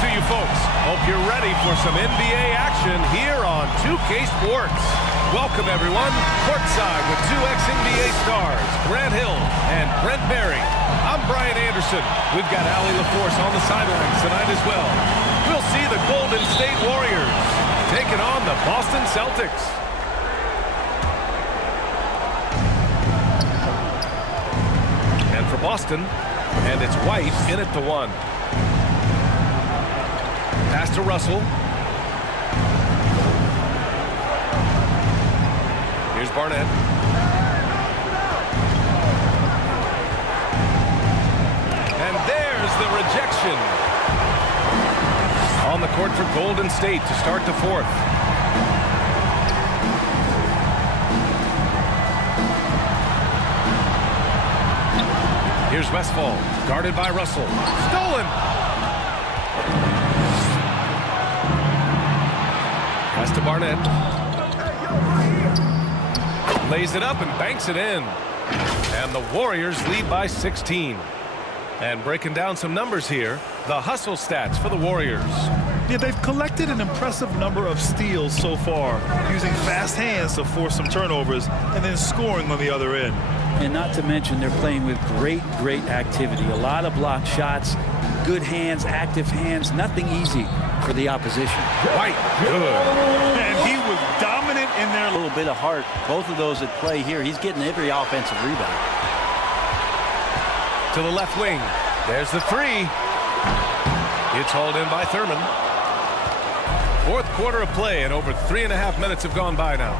to you folks. Hope you're ready for some NBA action here on 2K Sports. Welcome everyone, courtside with two ex-NBA stars, Grant Hill and Brent Berry. I'm Brian Anderson. We've got Allie LaForce on the sidelines tonight as well. We'll see the Golden State Warriors taking on the Boston Celtics. And for Boston, and it's White in at the one. Pass to Russell. Here's Barnett. And there's the rejection. On the court for Golden State to start the fourth. Here's Westphal, guarded by Russell. Stolen! Pass to Barnett. Lays it up and banks it in. And the Warriors lead by 16. And breaking down some numbers here, the hustle stats for the Warriors. Yeah, they've collected an impressive number of steals so far, using fast hands to force some turnovers and then scoring on the other end. And not to mention, they're playing with great activity. A lot of blocked shots, good hands, active hands, nothing easy for the opposition. White, good. And he was dominant in there. A little bit of heart. Both of those at play here. He's getting every offensive rebound. To the left wing. There's the three. It's hauled in by Thurman. Fourth quarter of play, and over 3.5 minutes have gone by now.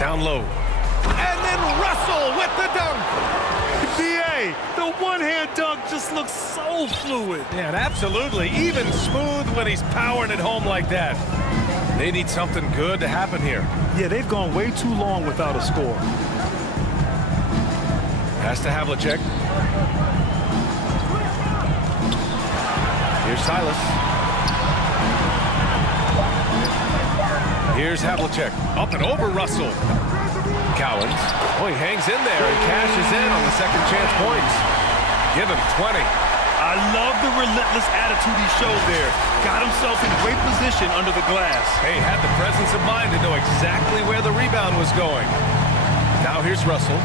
Down low. And then Russell with the dunk. DA, the one-hand dunk just looks so fluid. Yeah, and absolutely. Even smooth when he's powering it home like that. They need something good to happen here. Yeah, they've gone way too long without a score. Pass to Havlicek. Here's Silas. Here's Havlicek. Up and over Russell. Cowens. Oh, he hangs in there and cashes in on the second chance points. Give him 20. I love the relentless attitude he showed there. Got himself in great position under the glass. Hey, had the presence of mind to know exactly where the rebound was going. Now here's Russell.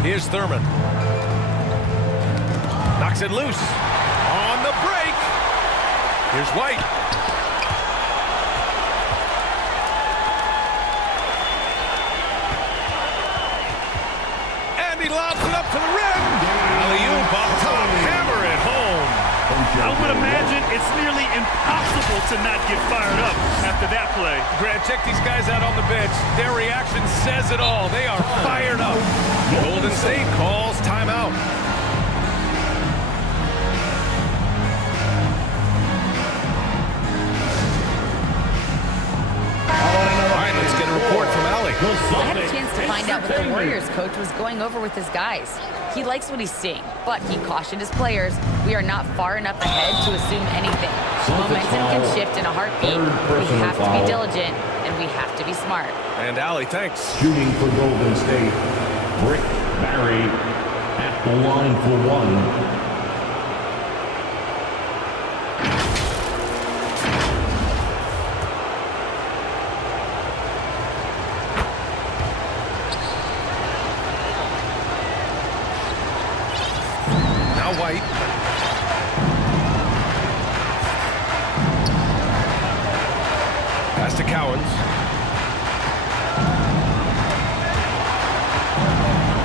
Here's Thurman. Knocks it loose. On the break. Here's White. And he lobs it up to the rim. Alley-oop up top. Hammer it home. I would imagine it's nearly impossible to not get fired up after that play. Grant, check these guys out on the bench. Their reaction says it all. They are fired up. Golden State calls timeout. All right, let's get a report from Allie. I had a chance to find out what the Warriors coach was going over with his guys. He likes what he's seeing, but he cautioned his players, we are not far enough ahead to assume anything. Momentum can shift in a heartbeat. We have to be diligent, and we have to be smart. And Allie, thanks. Shooting for Golden State, Rick Barry at the line for one. White. Pass to Cowens.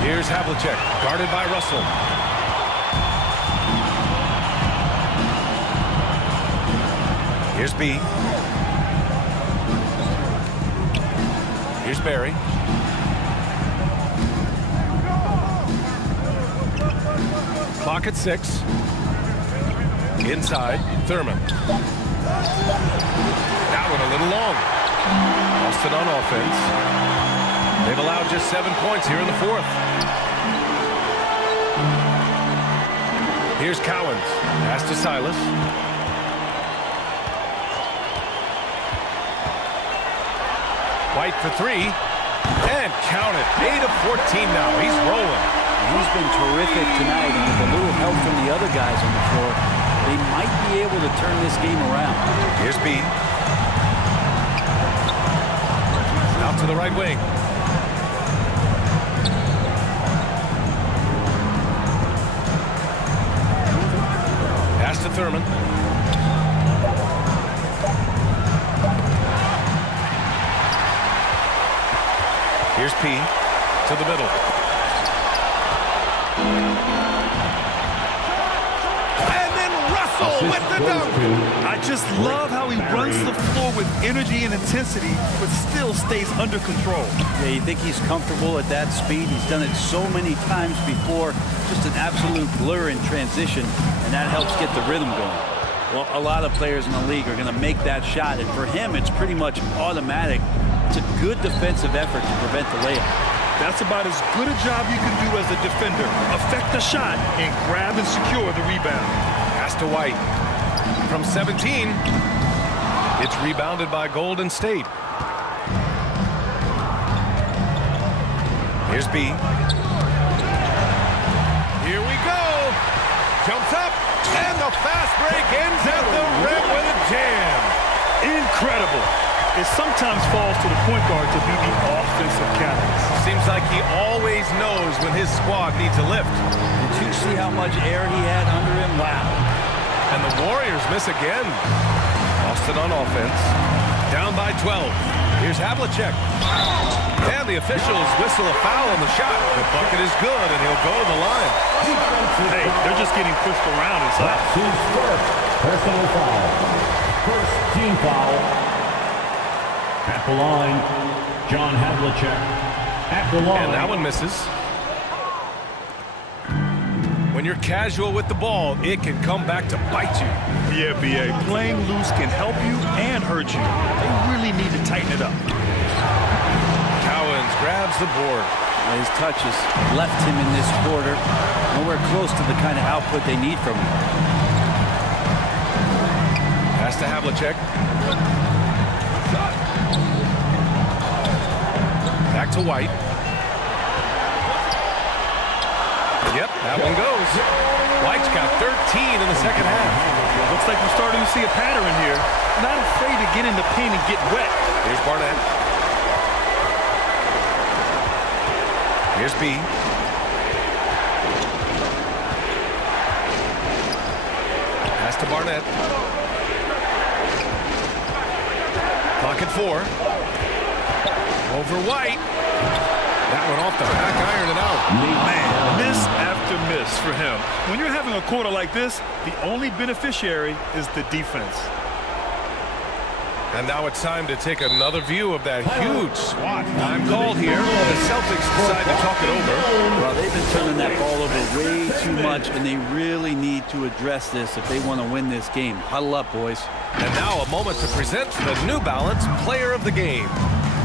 Here's Havlicek, guarded by Russell. Here's B. Here's Barry. Clock at 6. Inside, Thurman. That one a little long. Lost it on offense. They've allowed just 7 points here in the fourth. Here's Cowens. Pass to Silas. White for 3. And count it. 8 of 14 now. He's rolling. He's been terrific tonight, and with a little help from the other guys on the floor, they might be able to turn this game around. Here's B. Out to the right wing. Pass to Thurman. Here's P to the middle. And then Russell with the dunk. I just love how he runs the floor with energy and intensity, but still stays under control. Yeah, you think he's comfortable at that speed? He's done it so many times before. Just an absolute blur in transition, and that helps get the rhythm going. Well, a lot of players in the league are going to make that shot, and for him, it's pretty much automatic. It's a good defensive effort to prevent the layup. That's about as good a job you can do as a defender. Affect the shot and grab and secure the rebound. Pass to White. From 17. It's rebounded by Golden State. Here's B. Here we go. Jumps up. And the fast break ends at the rim with a jam. Incredible. It sometimes falls to the point guard to be the offensive catalyst. Seems like he always knows when his squad needs a lift. Did you see how much air he had under him? Wow. And the Warriors miss again. Austin on offense. Down by 12. Here's Havlicek. And the officials whistle a foul on the shot. The bucket is good, and he'll go to the line. Hey, they're just getting pushed around inside. That's his first personal foul. First team foul. At the line, John Havlicek. At the line. And that one misses. When you're casual with the ball, it can come back to bite you. Yeah, B.A. Playing loose can help you and hurt you. They really need to tighten it up. Cowens grabs the board. His touches left him in this quarter. Nowhere close to the kind of output they need from him. Pass to Havlicek. Back to White. Yep, that one goes. White's got 13 in the second half. Looks like we're starting to see a pattern here. Not afraid to get in the paint and get wet. Here's Barnett. Here's B. Pass to Barnett. Clock at 4. Over White. That one off the back iron and out. Man, miss after miss for him. When you're having a quarter like this, the only beneficiary is the defense. And now it's time to take another view of that huge swat. Time called here. The Celtics decide to talk it over. Well, they've been turning that ball over way too much, and they really need to address this if they want to win this game. Huddle up, boys. And now a moment to present the New Balance Player of the Game.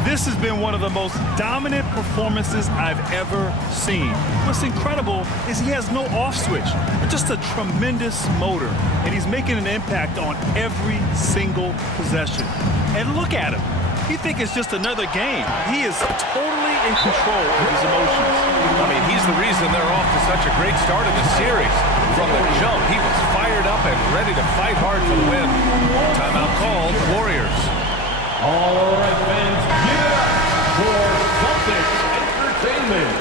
This has been one of the most dominant performances I've ever seen. What's incredible is he has no off switch, just a tremendous motor, and he's making an impact on every single possession. And look at him. You think it's just another game. He is totally in control of his emotions. I mean, he's the reason they're off to such a great start in the series. From the jump, he was fired up and ready to fight hard for the win. Timeout called, Warriors. All right, fans, give it up for Celtics Entertainment.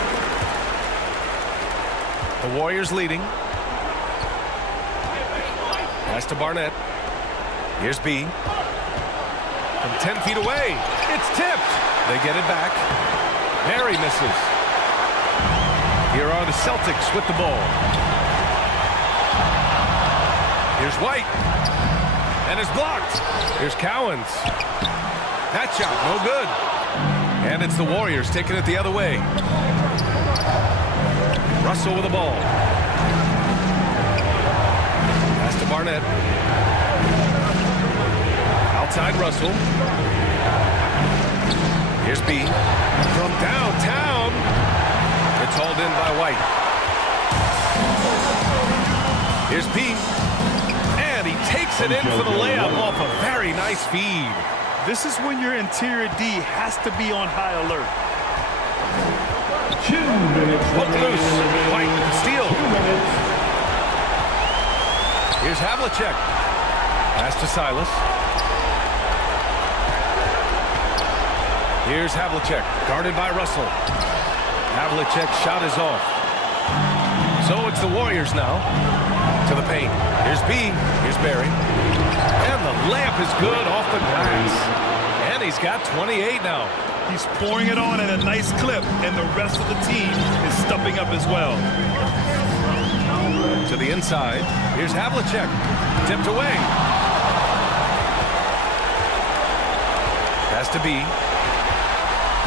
The Warriors leading. Pass to Barnett. Here's B. From 10 feet away. It's tipped. They get it back. Barry misses. Here are the Celtics with the ball. Here's White. And it's blocked. Here's Cowens. That shot, no good. And it's the Warriors taking it the other way. Russell with the ball. Pass to Barnett. Outside Russell. Here's B. From downtown. It's hauled in by White. Here's P. And he takes it in for the layup off a very nice feed. This is when your interior D has to be on high alert. 2 minutes Hook loose. Here's Havlicek. Pass to Silas. Here's Havlicek, guarded by Russell. Havlicek's shot is off. So it's the Warriors now. To the paint. Here's B. Here's Barry. And the layup is good off the glass. And he's got 28 now. He's pouring it on at a nice clip, and the rest of the team is stepping up as well. To the inside. Here's Havlicek. Tipped away. Pass to B.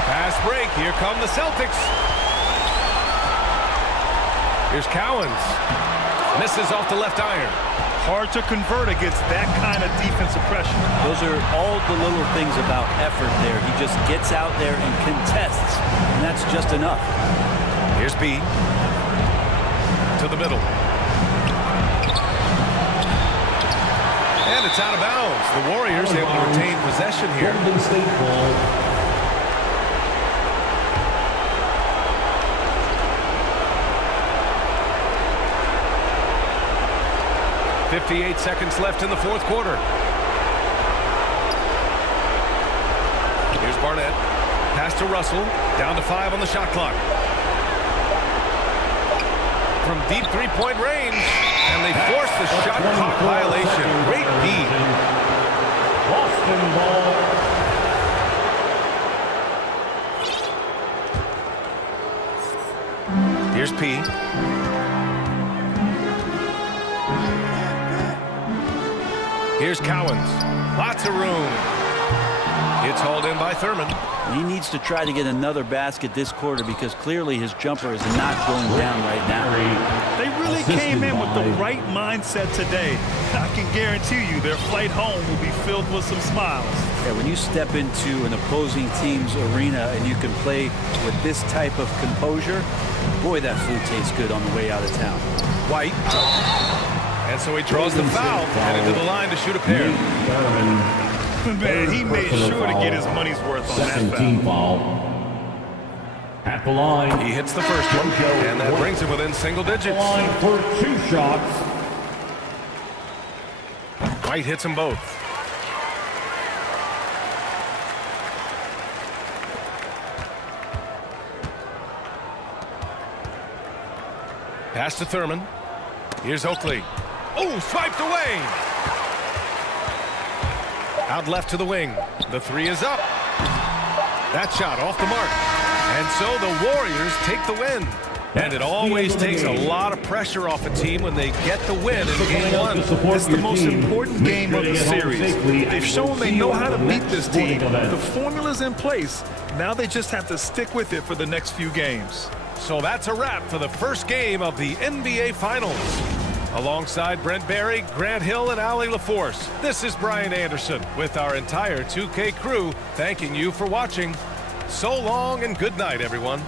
Pass break. Here come the Celtics. Here's Cowens. Misses off the left iron. Hard to convert against that kind of defensive pressure. Those are all the little things about effort there. He just gets out there and contests, and that's just enough. Here's B. To the middle. And it's out of bounds. The Warriors able to retain possession here. Golden State ball. 58 seconds left in the fourth quarter. Here's Barnett. Pass to Russell. Down to 5 on the shot clock. From deep three-point range. And they force the shot clock violation. Great D. Boston ball. Here's P. Here's Cowens. Lots of room. It's hauled in by Thurman. He needs to try to get another basket this quarter because clearly his jumper is not going down right now. They really came in with the right mindset today. I can guarantee you their flight home will be filled with some smiles. Yeah, when you step into an opposing team's arena and you can play with this type of composure, boy, that food tastes good on the way out of town. White. And so he draws the foul, headed to the line to shoot a pair. Man, he made sure to get his money's worth on that foul. Team foul. At the line. He hits the first one, and that brings him within single digits. Line for 2 shots. White hits them both. Pass to Thurman. Here's Oakley. Oh, swiped away. Out left to the wing. The 3 is up. That shot off the mark. And so the Warriors take the win. And it always takes a lot of pressure off a team when they get the win in game 1. It's the most important game of the series. They've shown they know how to beat this team. The formula's in place. Now they just have to stick with it for the next few games. So that's a wrap for the first game of the NBA Finals. Alongside Brent Barry, Grant Hill, and Allie LaForce, this is Brian Anderson with our entire 2K crew thanking you for watching. So long and good night, everyone.